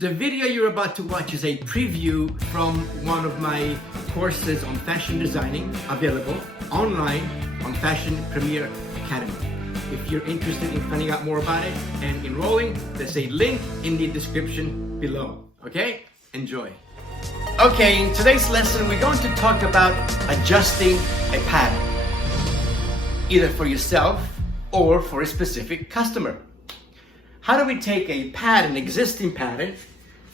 The video you're about to watch is a preview from one of my courses on fashion designing, available online on Fashion Premier Academy. If you're interested in finding out more about it and enrolling, there's a link in the description below. Okay? Enjoy. Okay, in today's lesson, we're going to talk about adjusting a pattern, either for yourself or for a specific customer. How do we take a pattern, existing pattern,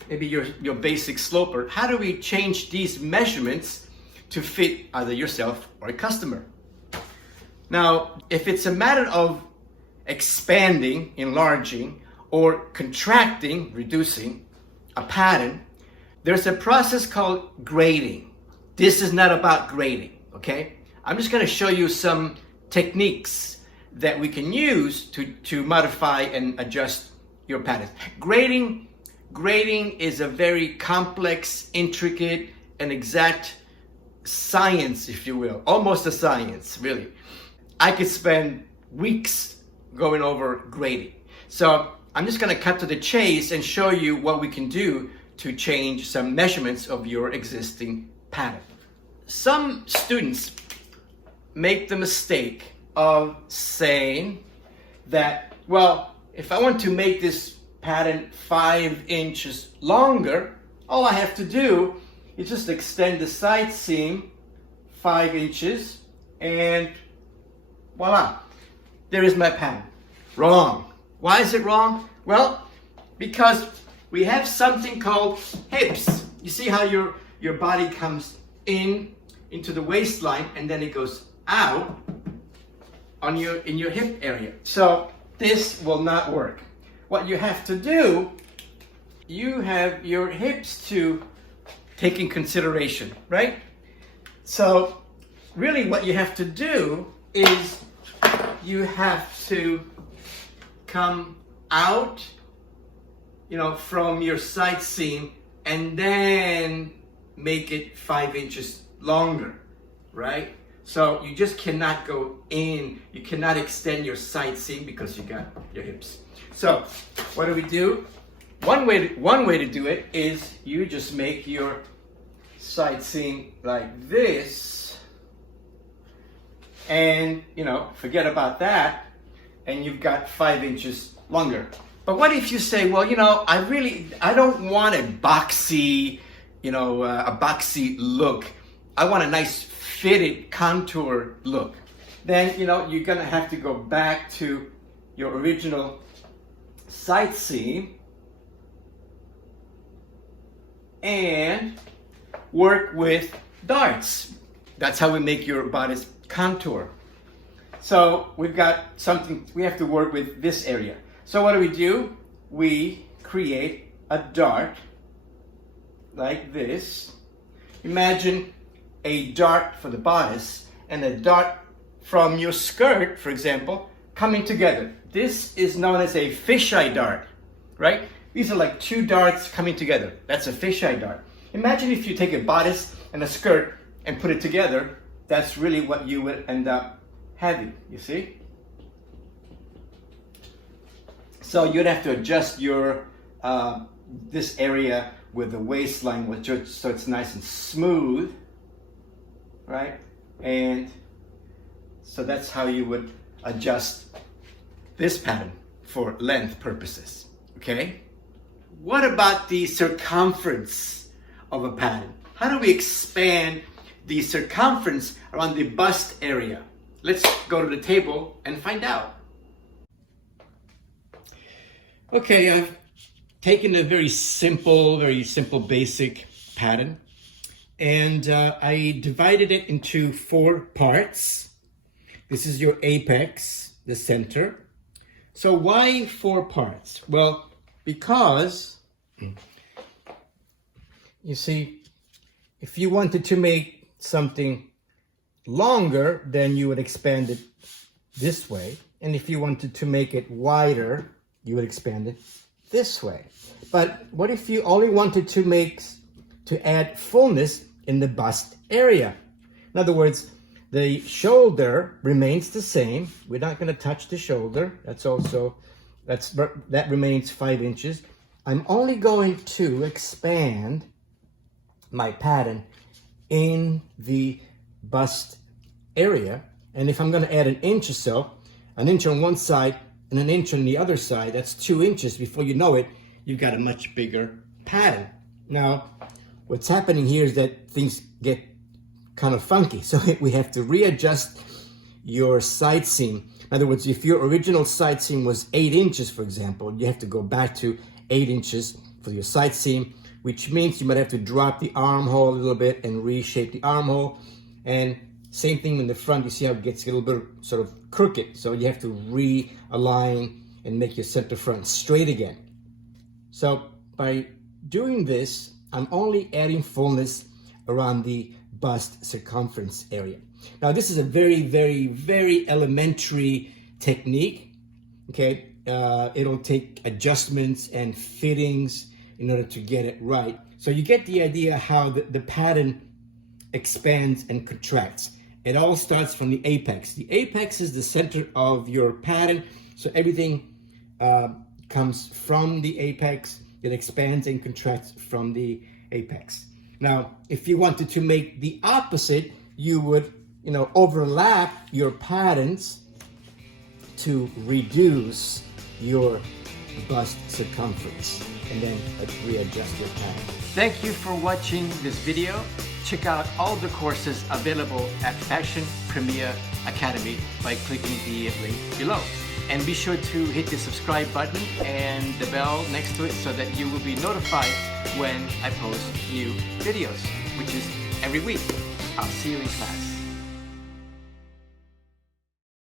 maybe your basic sloper, how do we change these measurements to fit either yourself or a customer? Now, if it's a matter of expanding, enlarging, or contracting, reducing a pattern, there's a process called grading. This is not about grading, okay? I'm just gonna show you some techniques that we can use to modify and adjust your patterns. Grading is a very complex, intricate, and exact science, if you will. Almost a science, really. I could spend weeks going over grading. So I'm just gonna cut to the chase and show you what we can do to change some measurements of your existing pattern. Some students make the mistake of saying that, well, if I want to make this pattern 5 inches longer, all I have to do is just extend the side seam 5 inches and voila, there is my pattern. Wrong. Why is it wrong? Well, because we have something called hips. You see how your body comes into the waistline and then it goes out in your hip area. So this will not work. What you have to do, you have your hips to take in consideration, right? So really what you have to do is you have to come out, from your side seam and then make it 5 inches longer, right? So you just cannot go in, you cannot extend your side seam because you got your hips. So what do? One way to do it is you just make your side seam like this and, forget about that and you've got 5 inches longer. But what if you say, well, I don't want a boxy, a boxy look. I want a nice fitted contour look. Then, you're gonna have to go back to your original side seam and work with darts. That's how we make your body's contour. So we've got something, we have to work with this area. So what do? We create a dart like this. Imagine a dart for the bodice and a dart from your skirt, for example, coming together. This is known as a fisheye dart, right? These are like two darts coming together. That's a fisheye dart. Imagine if you take a bodice and a skirt and put it together. That's really what you would end up having, you see? So you'd have to adjust your this area with the waistline so it's nice and smooth, right? And so that's how you would adjust this pattern for length purposes, okay? What about the circumference of a pattern? How do we expand the circumference around the bust area? Let's go to the table and find out. Okay, I've taken a very simple basic pattern and I divided it into 4 parts. This is your apex, the center. So why 4 parts? Well, because you see, if you wanted to make something longer, then you would expand it this way. And if you wanted to make it wider, you would expand it this way. But what if you only wanted to add fullness in the bust area? In other words, the shoulder remains the same. We're not going to touch the shoulder. That remains 5 inches. I'm only going to expand my pattern in the bust area. And if I'm going to add an inch or so, an inch on one side and an inch on the other side, that's 2 inches. Before you know it, you've got a much bigger pattern. Now, what's happening here is that things get kind of funky. So we have to readjust your side seam. In other words, if your original side seam was 8 inches, for example, you have to go back to 8 inches for your side seam, which means you might have to drop the armhole a little bit and reshape the armhole. And same thing in the front, you see how it gets a little bit sort of crooked. So you have to realign and make your center front straight again. So by doing this, I'm only adding fullness around the bust circumference area. Now, this is a very, very, very elementary technique, okay? It'll take adjustments and fittings in order to get it right. So you get the idea how the pattern expands and contracts. It all starts from the apex. The apex is the center of your pattern, so everything comes from the apex. It expands and contracts from the apex. Now, if you wanted to make the opposite, you would, overlap your patterns to reduce your bust circumference, and then readjust your pattern. Thank you for watching this video. Check out all the courses available at Fashion Premier Academy by clicking the link below. And be sure to hit the subscribe button and the bell next to it so that you will be notified when I post new videos, which is every week. I'll see you in class.